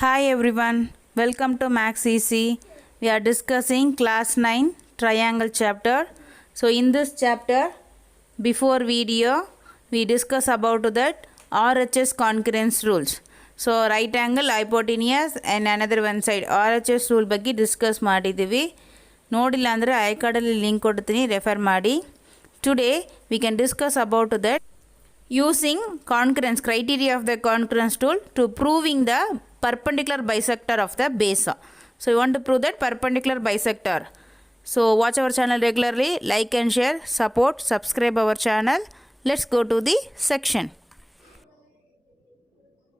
Hi everyone, welcome to Max EC. We are discussing class 9 triangle chapter. So in this chapter, before video, we discuss about that RHS concurrence rules. So right angle, hypotenuse and another one side RHS rule ಬಗ್ಗೆ discuss ಮಾಡಿದ್ದೀವಿ. ನೋಡಿಲ್ಲ ಅಂದರೆ ಐಕಾರ್ಡಲ್ಲಿ link ಕೊಡ್ತೀನಿ, refer ಮಾಡಿ. Today we can discuss about that using concurrence criteria of the concurrence tool to proving the perpendicular bisector of the base. So you want to prove that perpendicular bisector. So watch our channel regularly, like and share, support, subscribe our channel. Let's go to the section.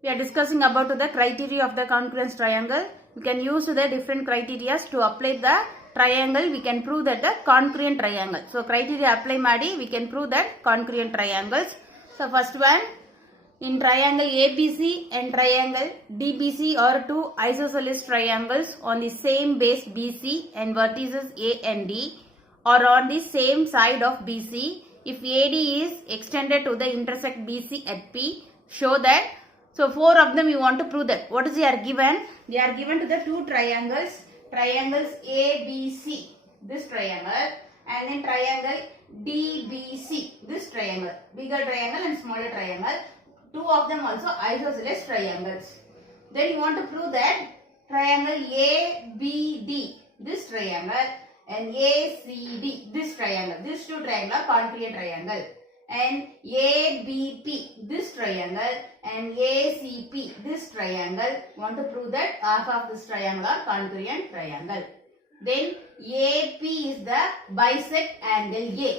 We are discussing about the criteria of the concurrence triangle. We can use the different criteria to apply the triangle. We can prove that the concurrent triangle. So criteria apply ಮಾಡಿ we can prove that concurrent triangles. So first one, in triangle ABC and triangle DBC are two isosceles triangles on the same base BC and vertices A and D or on the same side of BC. If AD is extended to the intersect BC at P, show that. So four of them you want to prove that. What is they are given? They are given to the two triangles ABC, this triangle, and then triangle DBC, this triangle, bigger triangle and smaller triangle. Two of them also isosceles triangles. Then you want to prove that triangle ABD, this triangle, and ACD, this triangle. These two triangles are concurrent triangle. And ABP, this triangle, and ACP, this triangle. You want to prove that half of this triangle are concurrent triangle. Then AP is the bisect angle A,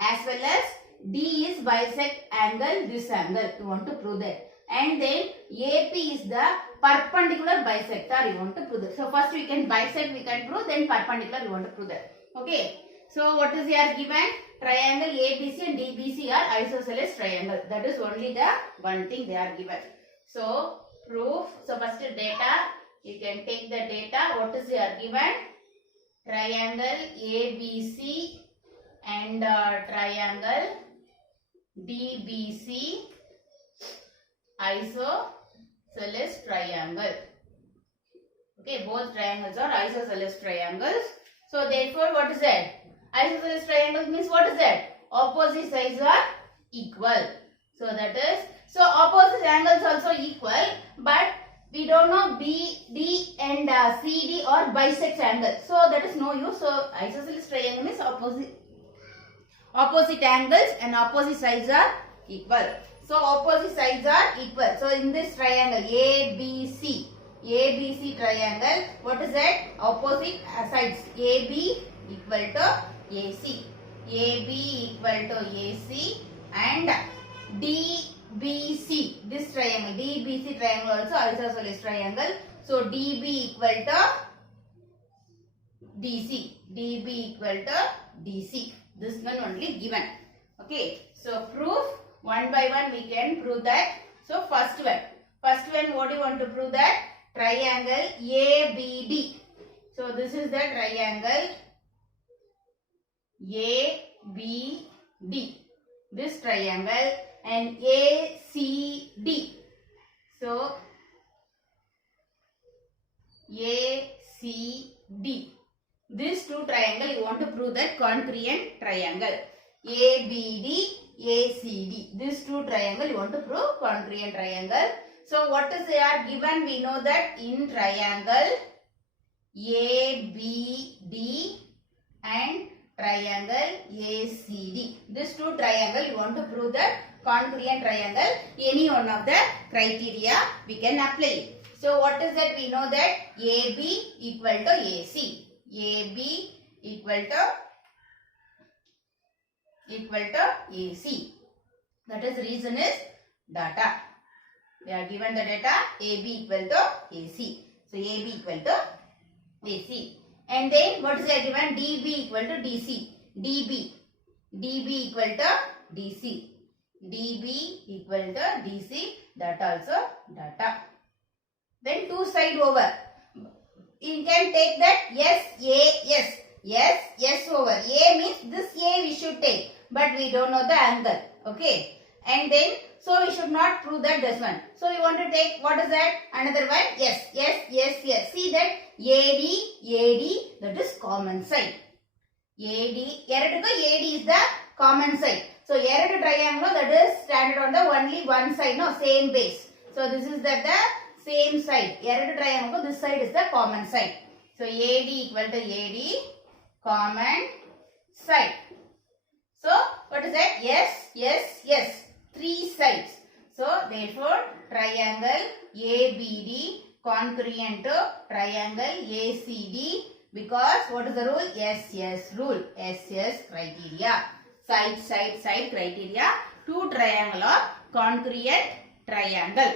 as well as D is bisect angle this angle. You want to prove that. And then AP is the perpendicular bisector. You want to prove that. So first we can bisect, we can prove, then perpendicular you want to prove that. Okay. So what is here given? Triangle ABC and DBC are isosceles triangle. That is only the one thing they are given. So proof. So first data. You can take the data. What is here given? Triangle ABC and triangle DBC isosceles triangle. Okay, both triangles are isosceles triangles. So therefore, what is that? Isosceles triangle means what is that? Opposite sides are equal. So that is, so opposite angles also equal, but we don't know BD and CD or bisect angle. So that is no use. So isosceles triangle means opposite angles and opposite sides are equal. So opposite sides are equal. So in this triangle ABC triangle, what is that? Opposite sides AB equal to AC, AB equal to AC, and DBC, this triangle, DBC triangle also isosceles triangle. So DB equal to DC, DB equal to DC. This one only given. Okay. So proof one by one we can prove that. So first one what do you want to prove that? Triangle ABD. So this is the triangle ABD, this triangle, and ACD. So ACD, these two triangle you want to prove that concurrent triangle. ABD, ACD, these two triangle you want to prove concurrent triangle. So what is they are given? We know that in triangle ABD and triangle ACD, these two triangle you want to prove that concurrent triangle. Any one of the criteria we can apply. So what is that? We know that AB equal to AC, AB equal to AC. That is reason is data. They are given the data AB equal to AC. So AB equal to AC. And then what is there given? DB equal to DC. DB equal to DC. DB equal to DC. That also data. Then two side over. You can take that yes over. A means this A we should take, but we don't know the angle. Okay. And then So we should not prove that this one. So we want to take, what is that? Another one. Yes. See that AD, that is common side. AD is the common side. So ಎರಡು triangle that is standard on the only one side, no, same base. So this is that the same side. ಎರಡು triangle, this side is the common side. So AD equal to AD, common side. So what is that? Yes. Three sides. So therefore triangle ABD congruent to triangle ACD, because what is the rule? SS rule. SS criteria. Side criteria. Two triangle are congruent triangle.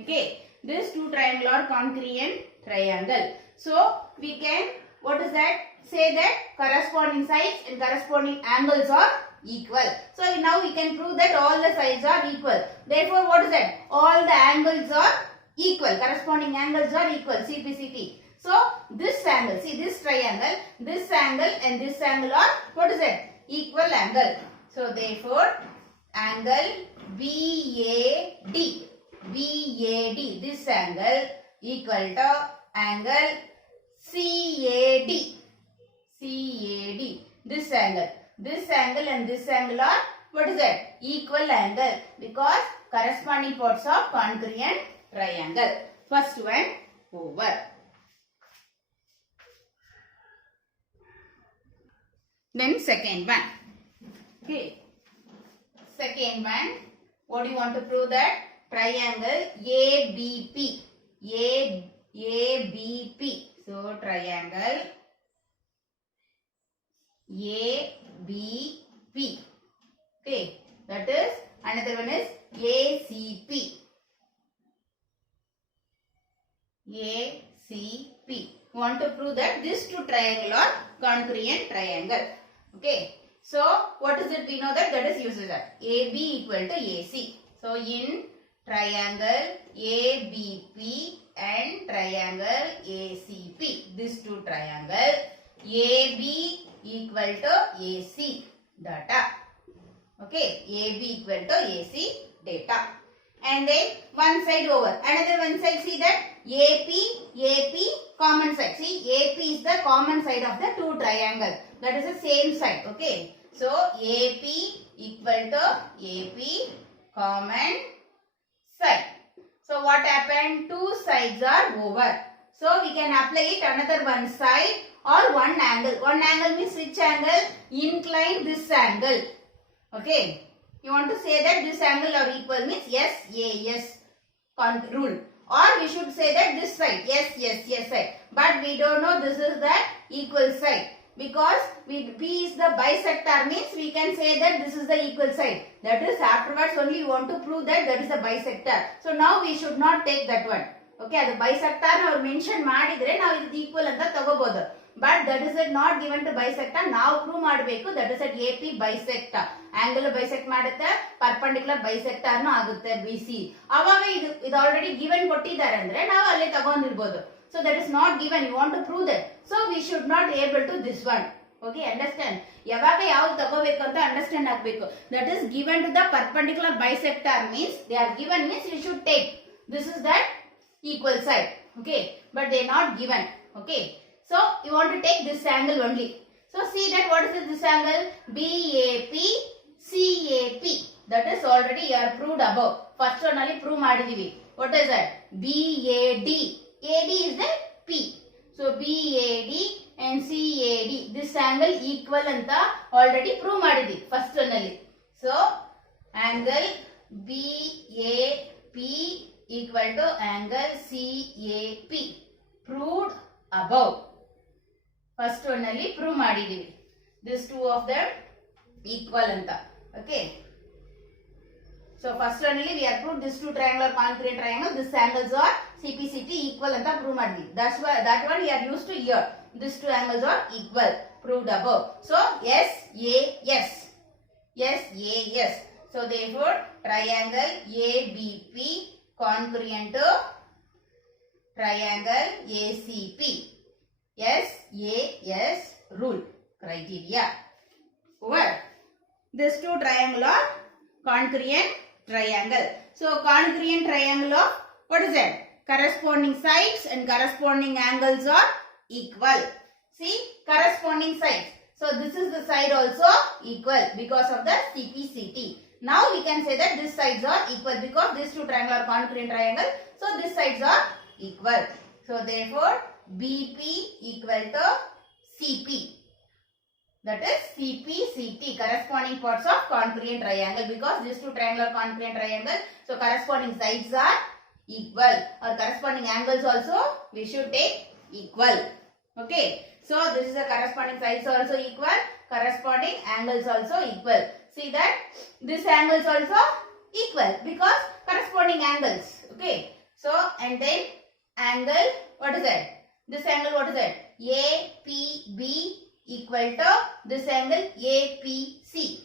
Okay. This two triangle are congruent triangle. So we can, what is that? Say that corresponding sides and corresponding angles are equal. So now we can prove that all the sides are equal. Therefore what is that? All the angles are equal. Corresponding angles are equal. CPCT. So this angle, see this triangle, this angle and this angle are, what is it? Equal angle. So therefore angle BAD, this angle equal to angle CAD, this angle and this angle are, what is it? Equal angle, because corresponding parts of congruent triangle. First one over. Then second one. Okay. Second one, what do you want to prove that? Triangle ABP. ABP. So triangle ABP. Okay. That is, another one is ACP. ACP. We want to prove that these two triangle are congruent triangle. Okay. So what is it? We know that is uses that AB equal to AC. So in triangle ABP and triangle ACP, these two triangle, AB equal to AC data. Okay, AB equal to AC data. And then one side over, another one side, see that AP common side. See, AP is the common side of the two triangle. That is the same side. Okay. So AP equal to AP common side. So what happened? Two sides are over. So we can apply it another one side or one angle. One angle means which angle? Incline this angle. Okay. You want to say that this angle are equal means yes rule. Or we should say that this side. Yes side. But we don't know this is the equal side. Because P is the bisector means we can say that this is the equal side. That is afterwards only we want to prove that is the bisector. So now we should not take that one. Okay, the bisector now mention ಮಾಡಿದ್ರೆ ನಾವು ಇದು equal ಅಂತ ತಗೋಬಹುದು. But that is not given to bisector. ನಾವು prove ಮಾಡಬೇಕು that is AP bisector. Angle bisect ಮಾಡುತ್ತೆ, perpendicular bisector ನು ಆಗುತ್ತೆ BC. ಆವಾಗ ಇದು already given ಕೊಟ್ಟಿದ್ದಾರೆ ಅಂದ್ರೆ ನಾವು ಅಲ್ಲೇ ತಗೊಂಡಿರಬಹುದು. So that is not given. You want to prove that. So we should not able to this one. Okay, understand? ಯಾವಾಗ ಯಾವುದು ತಗೋಬೇಕು ಅಂತ ಅಂಡರ್ಸ್ಟ್ಯಾಂಡ್ ಆಗಬೇಕು. That is given to the perpendicular bisector means they are given means you should take. This is that equal side. Okay, but they are not given. Okay, so you want to take this angle only. So see that what is this angle? BAP CAP. That is already you are proved above. First one only prove ಮಾಡಿದೀವಿ. What is that? BAD. AD is the P. So BAD and CAD. This angle equal ಅಂತ already prove ಮಾಡಿದ್ವಿ first one ಅಲ್ಲಿ. So angle BAP equal to angle CAP. Proved above. First one ಅಲ್ಲಿ prove ಮಾಡಿದೀವಿ. This two of them equal ಅಂತ. Okay. So first one only we have proved this two triangular congruent triangle. This angles are CPCT equal ಅಂತ prove ಮಾಡಿದ್ವಿ. That's why that one we are used to here. These two angles are equal. Proved above. So SAS. So therefore triangle ABP congruent to triangle ACP. SAS rule criteria. Over. These two triangle are congruent triangle. So congruent triangle of what is that? Corresponding sides and corresponding angles are equal. See, corresponding sides. So this is the side also equal because of the CPCT. Now we can say that these sides are equal because these two triangles are congruent triangle. So these sides are equal. So therefore BP equal to CP. That is CPCT, corresponding parts of congruent triangle, because these two triangles are congruent triangle. So corresponding sides are equal, or corresponding angles also we should take equal. Okay. So this is the corresponding sides also equal, corresponding angles also equal. See that this angles also equal because corresponding angles. Okay. So and then angle, what is that? This angle, what is that? APB equal to this angle APC.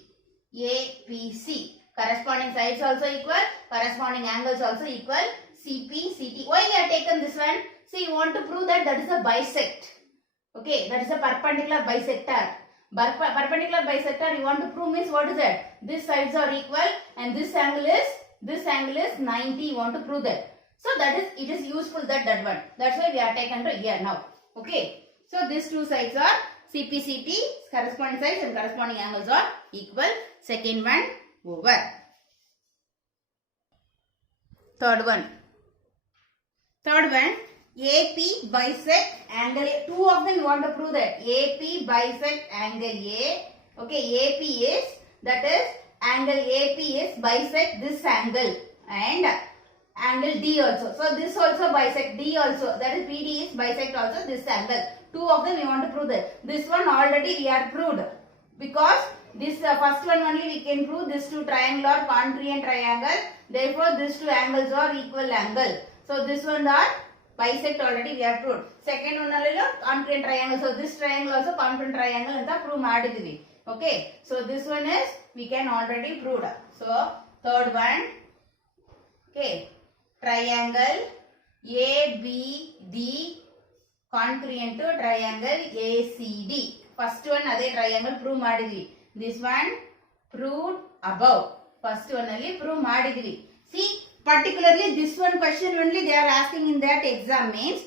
APC. Corresponding sides also equal, corresponding angles also equal. CPCT. Why we have taken this one? See, you want to prove that that is a bisect. Okay, that is a perpendicular bisector. Perpendicular bisector you want to prove means what is that? These sides are equal and this angle is 90. You want to prove that. So that is, it is useful that one. That's why we are taken to here now. Okay. So these two sides are CPCT, corresponding sides and corresponding angles are equal. Second one over. Third one, AP bisect angle A. Two of them you want to prove that. AP bisect angle A. Okay, AP is, that is, angle AP is bisect this angle and angle D also. So this also bisect D also. That is PD is bisect also this angle. Two of them we want to prove that. This one already we are proved. Because this first one only we can prove these two triangle are congruent triangle. Therefore these two angles are equal angle. So this one are bisect already we have proved. Second one already congruent triangle. So this triangle also congruent triangle anta prove madidvi. Okay. So this one is we can already proved. So third one. Okay. Triangle ABD congruent to triangle ACD. First one adhe triangle prove madidvi. This one proved above. First one only prove madidvi. See, particularly this one question only they are asking in that exam means,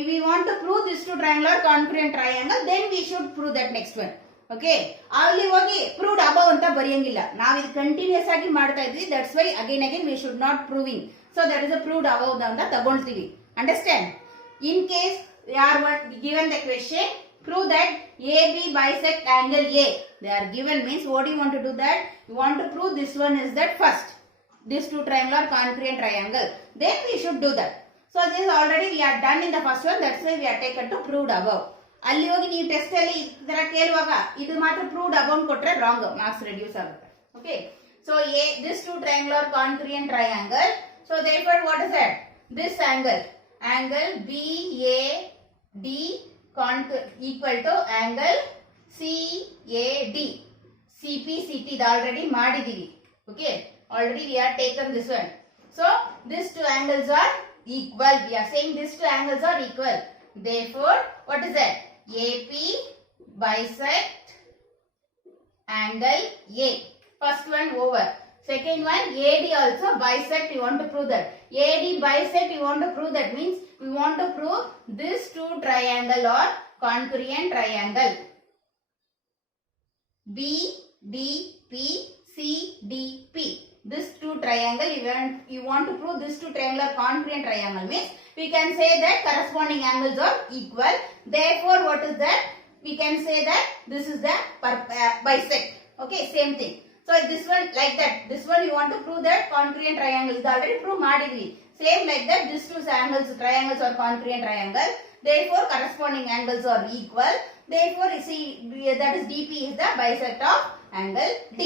if we want to prove this two triangle or congruent triangle, then we should prove that next one. Okay. Ali hogi proved above anta bariyangilla. Now it continuous agi ಮಾಡ್ತಾ ಇದ್ವಿ. That's why again we should not proving. So that is a proved above anta ತಗೊಳ್ತೀವಿ. Understand? In case they are given the question, prove that AB bisect angle A. They are given means what do you want to do that? You want to prove this one is that first. These two triangle are congruent triangle. Then we should do that. So this is already we are done in the first one. That's why we are taken to proved above. ಅಲ್ಲಿ ಹೋಗಿ ನೀವು test ಅಲ್ಲಿ ಇದರ ಕೇಳುವಾಗ ಇದು ಮಾತ್ರ proved above ಕೊಟ್ರೆ wrong, marks reduce ಆಗುತ್ತೆ. Okay. So this two triangle are congruent triangle. So therefore what is that? This angle BAD equal to angle CAD. CPCT already ಮಾಡಿದೀವಿ. Okay. Already we have taken this one. So these two angles are equal. We are saying these two angles are equal. Therefore, what is that? AP bisect angle A. First one over. Second one AD also bisect. You want to prove that. AD bisect you want to prove that means we want to prove these two triangle or congruent triangle. BDP CDP. This two triangle you want to prove this two triangle are congruent triangle means we can say that corresponding angles are equal. Therefore what is that? We can say that this is the bisect. Okay, same thing. So this one like that. This one you want to prove that congruent triangle is already proved madidvi. Same like that these two triangles are congruent triangle. Therefore corresponding angles are equal. Therefore you see that is DP is the bisect of angle D.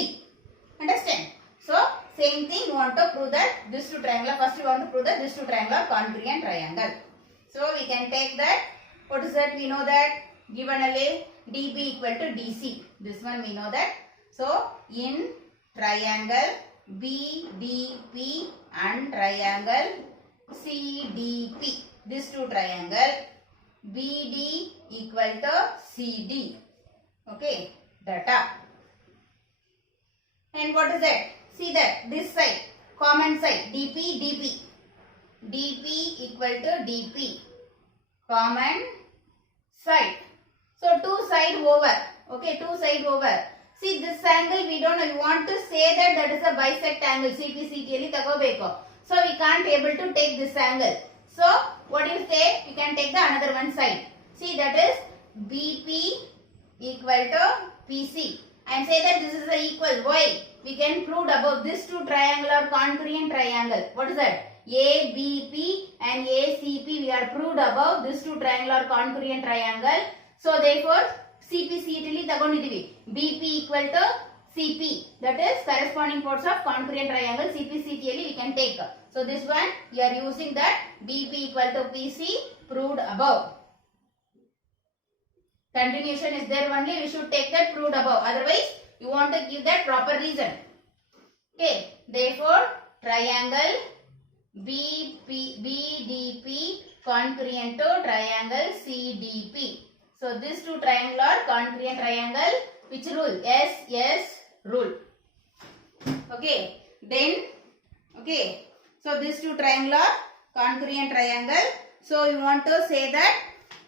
Understand? So same thing you want to prove that this two triangle, first you want to prove that this two triangle are congruent triangle. So we can take that. What is that? We know that given a DB equal to DC. This one we know that. So in triangle BDP and triangle CDP, these two triangle BD equal to CD. Okay, data. And what is that? See that this side common side DP equal to DP, common side. So two side over, okay, two side over. See this angle we don't know, we want to say that is a bisect angle, CPCT tagobeko. So we can't able to take this angle. So what do you say? You can take the another one side. See that is BP equal to PC. And say that this is a equal. Why? We can prove above this two triangle or congruent triangle. What is that? ABP and ACP we are proved above this two triangle or congruent triangle. So therefore CPCT tagondiddivi. BP equal to CP. That is corresponding parts of congruent triangle. CPCT we can take. So this one you are using that BP equal to PC proved above. Continuation is there only, we should take that proved above. Otherwise you want to give that proper reason. Okay. Therefore triangle BDP congruent to triangle CDP. So this two triangle or congruent triangle, which rule? SS rule. Okay. Then okay. So this two triangle or congruent triangle. So you want to say that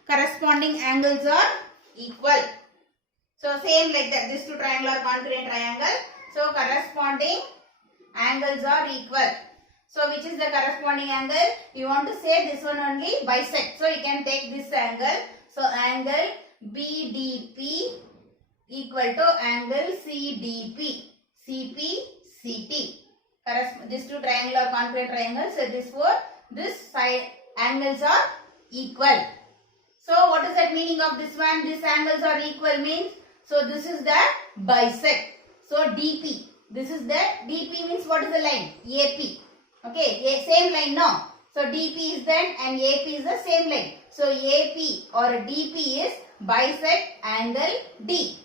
corresponding angles are equal. So same like that, this two triangle or congruent triangle. So corresponding angles are equal. So which is the corresponding angle? You want to say this one only bisect. So you can take this angle. So angle BDP equal to angle CDP, CPCT. This two triangle or congruent triangle. So this side angles are equal. So what is that meaning of this one? These angles are equal means, so this is the bisect. So DP, this is the DP means what is the line? AP. Okay, same line no. So DP is then and AP is the same line. So AP or DP is bisect angle D.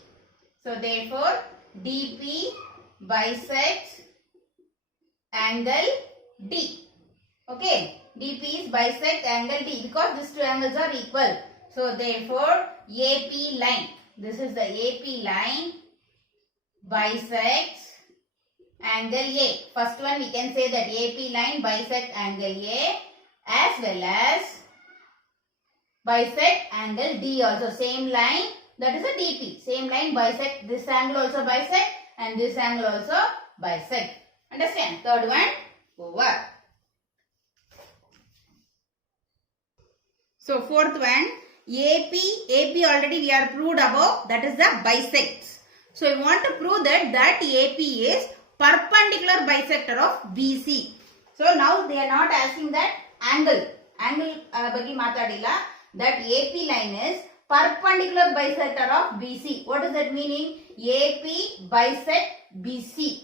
So therefore DP bisects angle D. Okay, DP is bisect angle D because these two angles are equal. So therefore AP line, this is the AP line bisects angle A. First one we can say that AP line bisect angle A as well as bisect angle D also. Same line, that is a DP. Same line bisect, this angle also bisect and this angle also bisect. Understand? Third one over. So fourth one, AP already we are proved above, that is the bisects. So we want to prove that AP is perpendicular bisector of BC. So now they are not asking that angle bagi matadilla, that AP line is perpendicular bisector of BC. What is that meaning? AP bisect BC.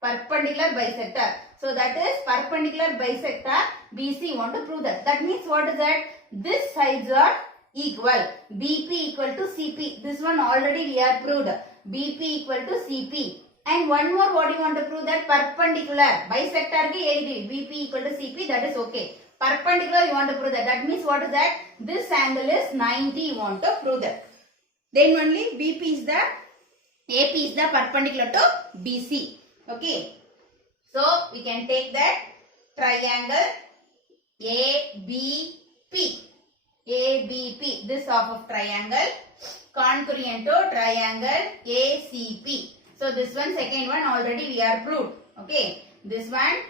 Perpendicular bisector. So that is perpendicular bisector BC. Want to prove that. That means what is that? This sides are equal. BP equal to CP. This one already we are proved. BP equal to CP. And one more, what you want to prove? That perpendicular bisector ki BP equal to CP, that is okay. Perpendicular you want to prove that. That means what is that? This angle is 90 you want to prove that. Then only AP is the perpendicular to BC. Okay. So we can take that triangle ABP, this half of triangle congruent to triangle ACP. So this one, second one already we are proved. Okay. This one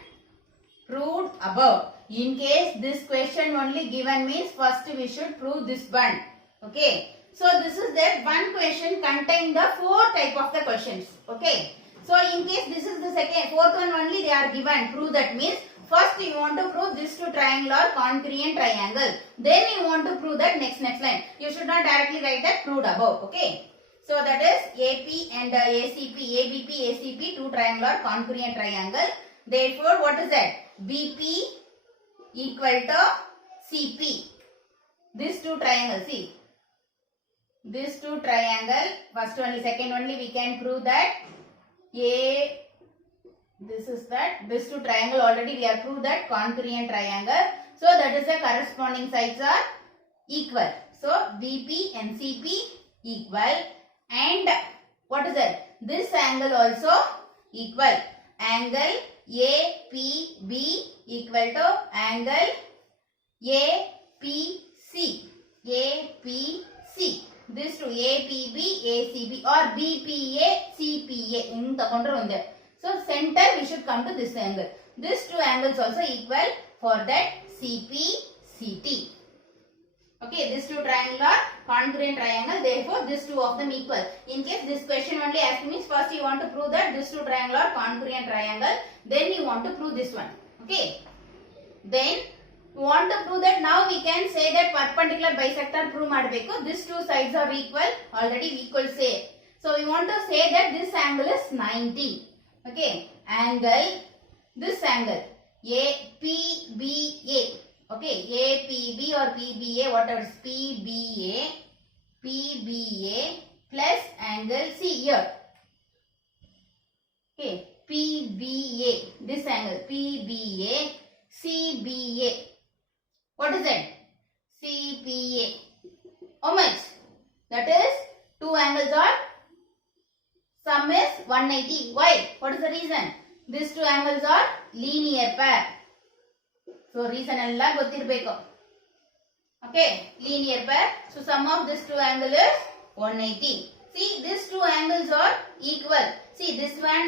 proved above. In case this question only given means first we should prove this one. Okay. So this is that one question contain the four type of the questions. Okay. So in case this is the fourth one only they are given. Prove that means first you want to prove this two triangle or congruent triangle. Then you want to prove that next line. You should not directly write that proved above. Okay. So that is AP and ACP, ABP, ACP, two triangle or congruent triangle. Therefore, what is that? BP equal to CP. These two triangles, see. These two triangle, first only, second only we can prove that this is that. These two triangle already we have proved that congruent triangle. So that is the corresponding sides are equal. So BP and CP equal. And what is that? This angle also equal. Angle APB equal to angle APC. APC. This to APB, ACB or BPA, CPA. So center we should come to this angle. These two angles also equal for that CP, CT. Okay, these two triangles are congruent triangle. Therefore, these two of them equal. In case this question only asks me, first you want to prove that these two triangles are congruent triangle. Then you want to prove this one. Okay. Then you want to prove that now we can say that perpendicular bisector prove madbeku. These two sides are equal. Already equal say. So we want to say that this angle is 90. Okay. Angle. This angle APBA. Okay, APB or PBA, whatever is PBA plus angle C here. Okay, PBA, this angle PBA, CBA. What is it? CPA. How much? That is two angles are sum is 180. Why? What is the reason? These two angles are linear pair. So reason ella gothirbeku. Okay, linear pair. So sum of this two angle is 180. See, these two angles are equal. See, this one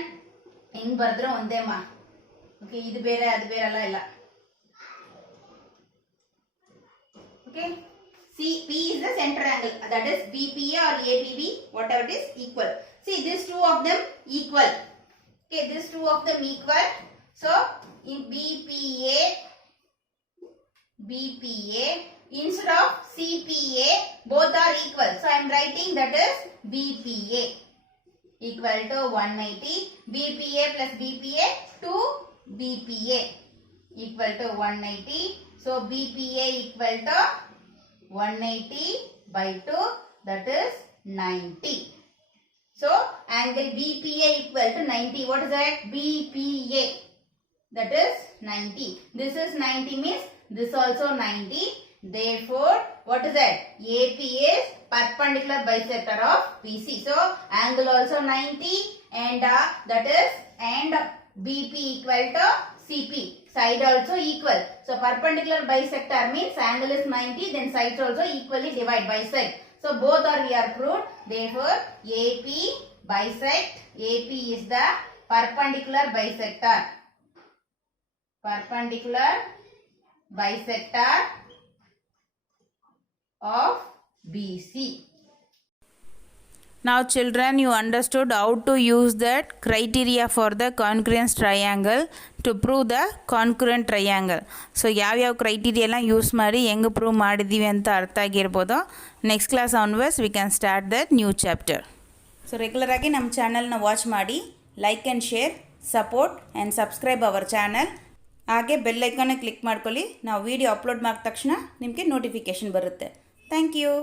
in bardra ondema. Okay, idu bere adu bere alla illa. Okay, see, P is the center angle. That is BPA or ABB, whatever it is, equal. See, these two of them equal. Okay, these two of them equal. So in BPA instead of CPA, both are equal. So I am writing that is BPA equal to 180. BPA plus BPA 2 BPA equal to 180. So BPA equal to 180 by 2, that is 90. So angle BPA equal to 90. What is that? BPA. That is 90. This is 90 means this also 90. Therefore, what is that? AP is perpendicular bisector of PC. So angle also 90 and that is and BP equal to CP. Side also equal. So perpendicular bisector means angle is 90, then sides also equally divide bisect. So both are we are proved. Therefore, AP bisect. AP is the perpendicular bisector. Perpendicular bisector of BC. Now children, you understood how to use that criteria for the congruence triangle to prove the concurrent triangle. So ಯಾವ criteria ಎಲ್ಲ use ಮಾಡಿ ಹೆಂಗೆ prove ಮಾಡಿದ್ದೀವಿ ಅಂತ ಅರ್ಥ ಆಗಿರ್ಬೋದು. Next class onwards we can start that new chapter. So ರೆಗ್ಯುಲರಾಗಿ ನಮ್ಮ ಚಾನಲ್ನ ವಾಚ್ ಮಾಡಿ, like and share, support and subscribe our channel. ಹಾಗೆ ಬೆಲ್ ಐಕಾನ್ನ ಕ್ಲಿಕ್ ಮಾಡ್ಕೊಳ್ಳಿ. ನಾವು ವಿಡಿಯೋ ಅಪ್ಲೋಡ್ ಮಾಡಿದ ತಕ್ಷಣ ನಿಮಗೆ ನೋಟಿಫಿಕೇಷನ್ ಬರುತ್ತೆ. Thank you.